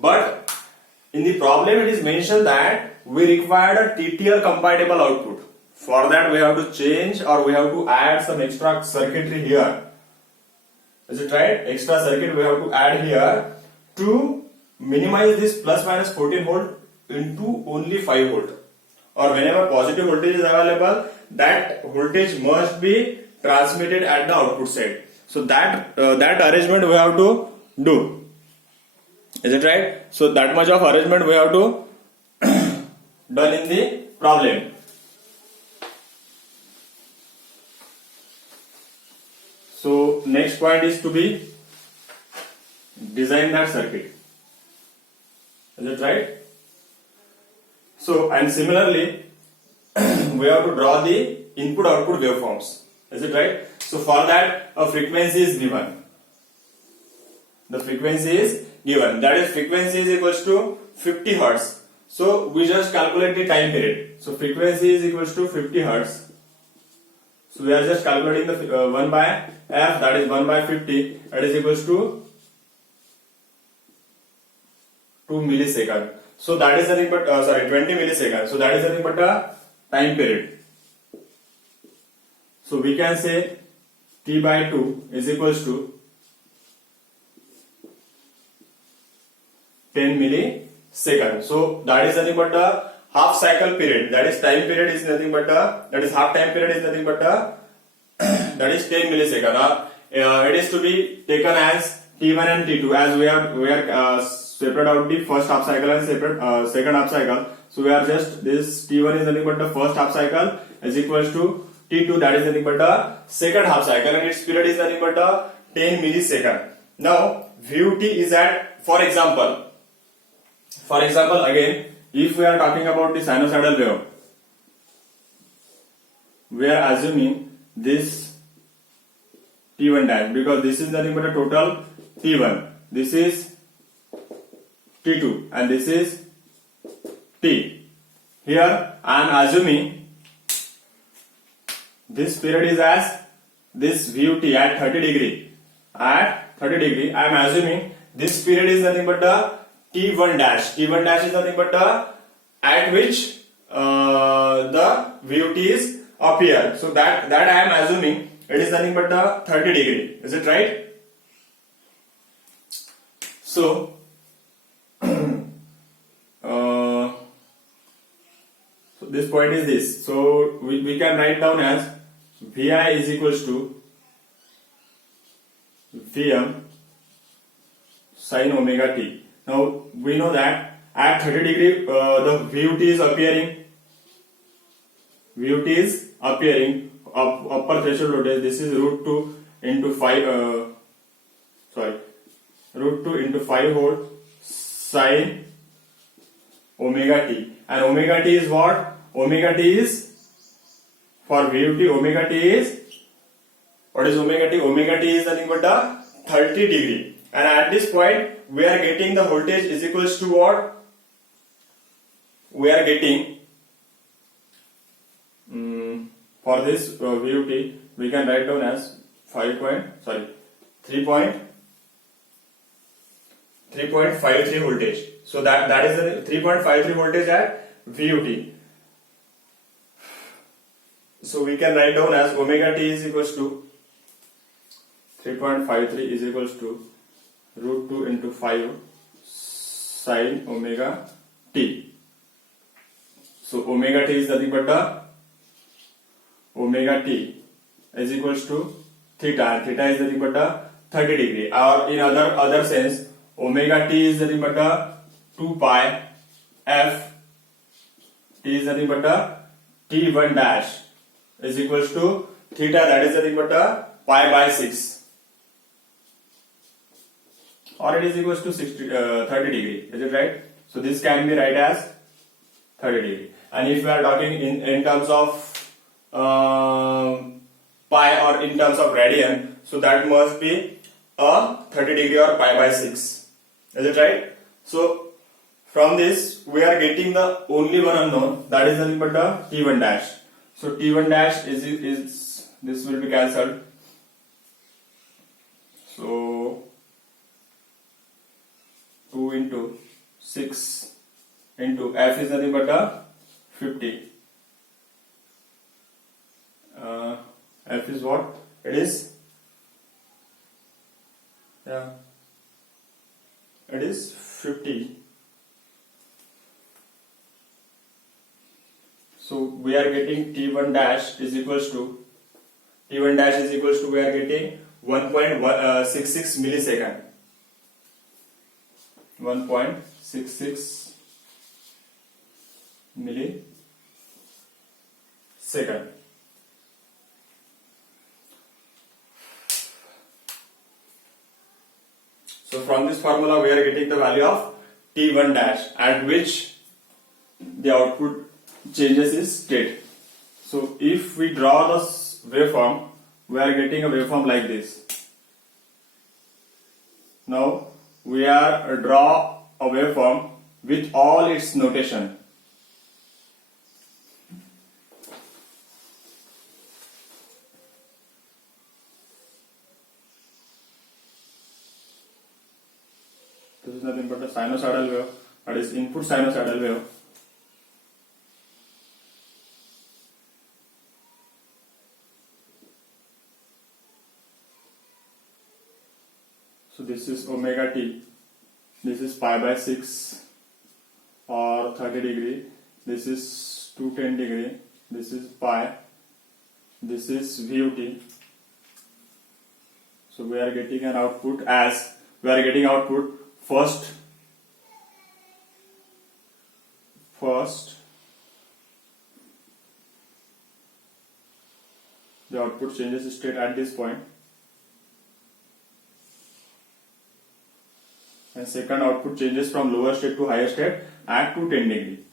But in the problem it is mentioned that we required a TTL compatible output. For that we have to change or we have to add some extra circuitry here. Is it right? Extra circuit we have to add here to minimize this plus minus 14 volt into only 5 volt. Or whenever positive voltage is available, that voltage must be transmitted at the output side. So that arrangement we have to do. Is it right? So that much of arrangement we have to done in the problem. So next point is to be design that circuit. Is it right? So and similarly we have to draw the input output waveforms. Is it right? So for that a frequency is given. The frequency is given. That is frequency is equals to 50 Hertz. So we just calculate the time period. So frequency is equals to 50 Hertz. So we are just calculating the 1 by f, that is 1 by 50, that is equals to 2 millisecond. So that is nothing but 20 milliseconds. So that is nothing but a time period. So we can say t by 2 is equals to 10 milliseconds. So that is nothing but a half cycle period. That is time period is nothing but a, that is half time period is nothing but a that is 10 milliseconds. It is to be taken as T1 and T2 as we are separate out the first half cycle and separate second half cycle. So we are just this T1 is nothing but the first half cycle is equals to T2, that is nothing but the second half cycle, and its period is nothing but 10 millisecond. Now VUT is at, for example again, if we are talking about the sinusoidal wave, we are assuming this T1 dash because this is nothing but a total T1, this is T2 and this is T. Here I am assuming this period is as this VUT at 30 degree. At 30 degree I am assuming this period is nothing but the T1 dash. T1 dash is nothing but at which the VUT is appear. So that I am assuming it is nothing but the 30 degree. Is it right? So so this point is this. So we can write down as Vi is equals to Vm sin omega t. Now we know that at 30 degree the VUT is appearing. VUT is appearing upper threshold voltage. This is root 2 into 5. Root 2 into 5 volt sin omega t. And omega t is what? Omega t is for VUT. Omega t is, what is omega t? Omega t is nothing but 30 degree. And at this point we are getting the voltage is equals to what? We are getting for this VUT we can write down as 3.53 voltage. So that is the 3.53 voltage at VUT. So we can write down as omega t is equals to 3.53 is equals to root 2 into 5 sin omega t. So omega t is nothing but omega t is equals to theta, and theta is nothing but 30 degree. Or in other sense, omega t is nothing but 2 pi f t is nothing but t1 dash is equals to theta, that is nothing but pi by 6. Or it is equals to 30 degree. Is it right? So this can be write as 30 degree. And if we are talking in terms of pi or in terms of radian, so that must be a 30 degree or pi by 6. Is it right? So from this we are getting the only one unknown, that is nothing but T1 dash. So T1 dash is this will be cancelled. So 2 into 6 into F is nothing but the 50. F is what? It is, yeah, it is 50. So we are getting T1 dash is equals to we are getting 1.66 millisecond. 1.66 millisecond. So from this formula we are getting the value of T1 dash at which the output changes its state. So if we draw the waveform, we are getting a waveform like this. Now we are draw a waveform with all its notation. This is nothing but a sinusoidal wave, that is input sinusoidal wave. So this is omega t, this is pi by 6 or 30 degree, this is 210 degree, this is pi, this is VUT. So we are getting an output as, we are getting output first the output changes state at this point, and second output changes from lower state to higher state at 210 degree.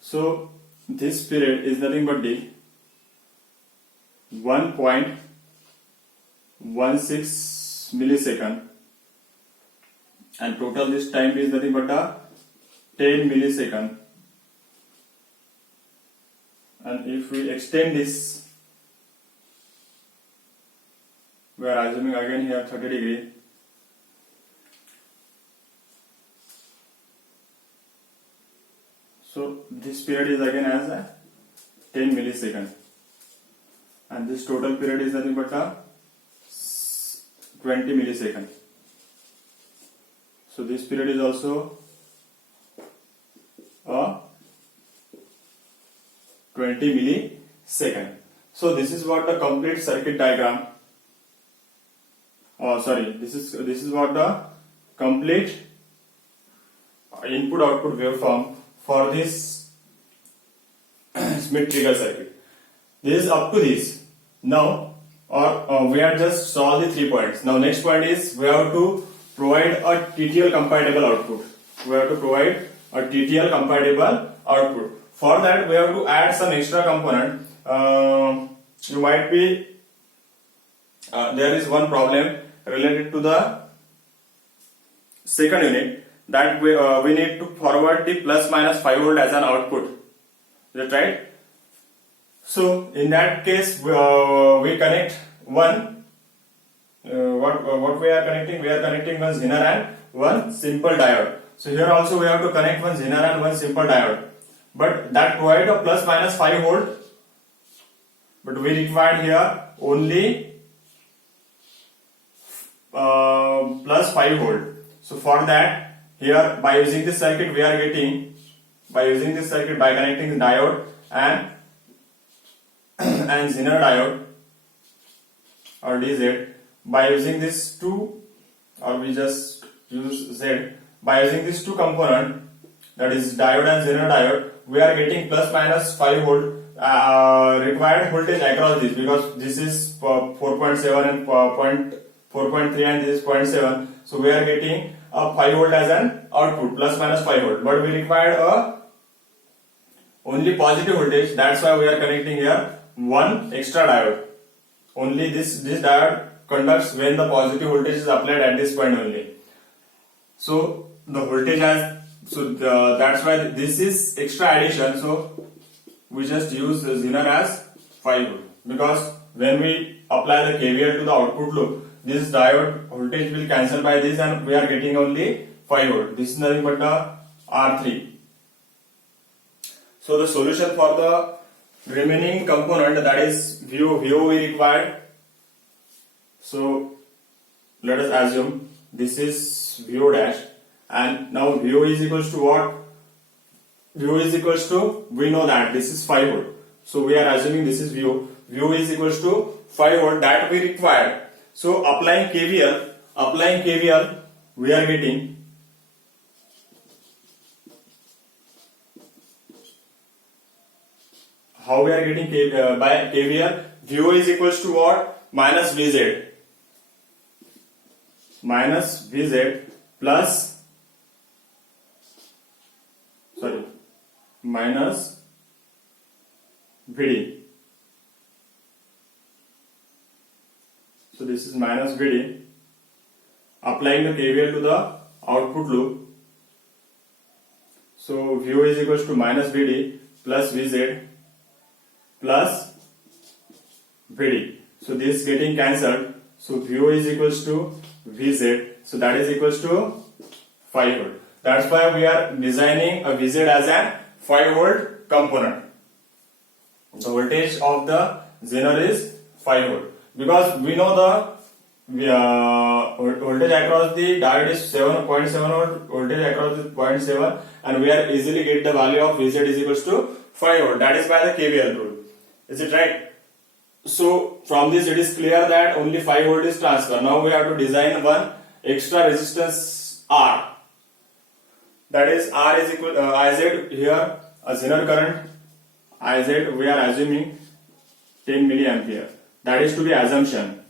So this period is nothing but the 1.16 millisecond, and total this time is nothing but the 10 millisecond. And if we extend this, we are assuming again here 30 degree. So this period is again as a 10 millisecond, and this total period is nothing but a 20 millisecond. So this period is also a 20 millisecond. So this is what the complete circuit diagram. This is what the complete input output waveform for this Schmidt-Trigger circuit. This is up to this. Now, we have just solved the 3 points. Now next point is we have to provide a TTL compatible output. For that we have to add some extra component. You might be there is one problem related to the second unit, that we need to forward the plus minus 5 volt as an output. Is that right? So in that case we connect one. What we are connecting? We are connecting one Zener and one simple diode. So here also we have to connect one Zener and one simple diode. But that provide a plus minus 5 volt. But we required here only plus 5 volt. So for that, here by using this circuit we are getting, by connecting the diode and Zener diode or DZ, by using this two, or we just use Z, by using these two component, that is diode and Zener diode, we are getting plus minus 5 volt required voltage across this, because this is 4.7 and 4.3 and this is 0.7. So we are getting a 5 volt as an output, plus minus 5 volt, but we required only positive voltage. That's why we are connecting here one extra diode. Only this diode conducts when the positive voltage is applied at this point only. So the voltage has, that's why this is extra addition. So we just use the Zener as 5 volt, because when we apply the KVL to the output loop, this diode voltage will cancel by this and we are getting only 5 volt. This is nothing but the R3. So the solution for the remaining component, that is VO we required. So let us assume this is VO dash, and now VO is equals to what? VO is equals to, we know that this is 5 volt. So we are assuming this is VO. VO is equals to 5 volt that we required. So applying KVL, we are getting how we are getting by KVL? VO is equals to what? Minus VZ plus minus VD. So this is minus VD. Applying the KVL to the output loop. So VO is equals to minus VD plus VZ plus VD. So this is getting cancelled. So VO is equals to VZ. So that is equals to 5 volt. That's why we are designing a VZ as a 5 volt component. The voltage of the zener is 5 volt. Because we know the voltage across the diode is 7.7 volt, voltage across is 0.7, and we are easily get the value of VZ is equals to 5 volt. That is by the KVL rule. Is it right? So from this it is clear that only 5 volt is transfer. Now we have to design one extra resistance R. That is R is equal IZ here, a zener current IZ we are assuming 10 milliampere. That is to be assumption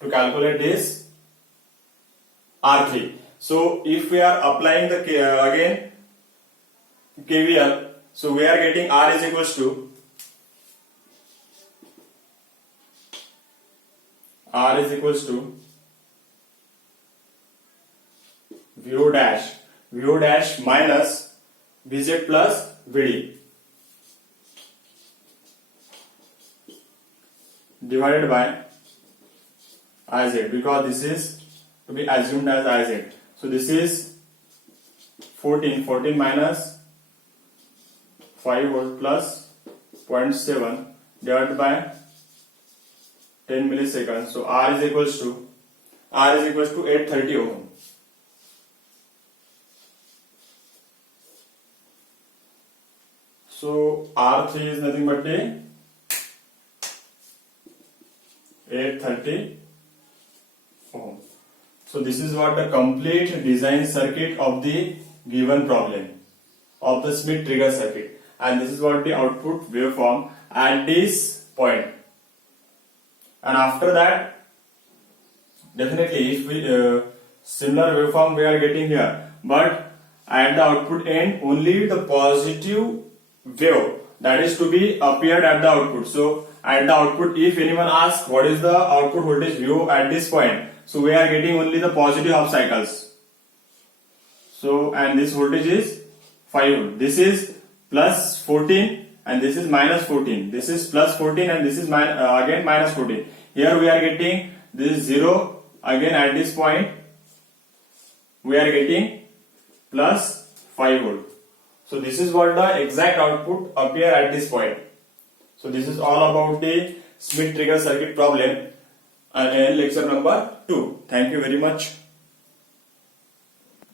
to calculate this R3. So if we are applying the again KVL, so we are getting R is equals to VO dash minus VZ plus VD divided by IZ, because this is to be assumed as IZ. So this is 14 minus 5 volt plus 0.7 divided by 10 milliseconds. So R is equals to 830 ohm. So R3 is nothing but a 830 ohm. So this is what the complete design circuit of the given problem of the Schmitt trigger circuit, and this is what the output waveform at this point. And after that, definitely if we similar waveform we are getting here, but at the output end only the positive wave that is to be appeared at the output. So at the output, if anyone asks what is the output voltage VO at this point, so we are getting only the positive half cycles. So and this voltage is 5 volt. This is plus 14 and this is minus 14. This is plus 14 and this is again minus 14. Here we are getting this is 0. Again at this point we are getting plus 5 volt. So this is what the exact output appear at this point. So this is all about the Schmitt trigger circuit problem and lecture number 2. Thank you very much.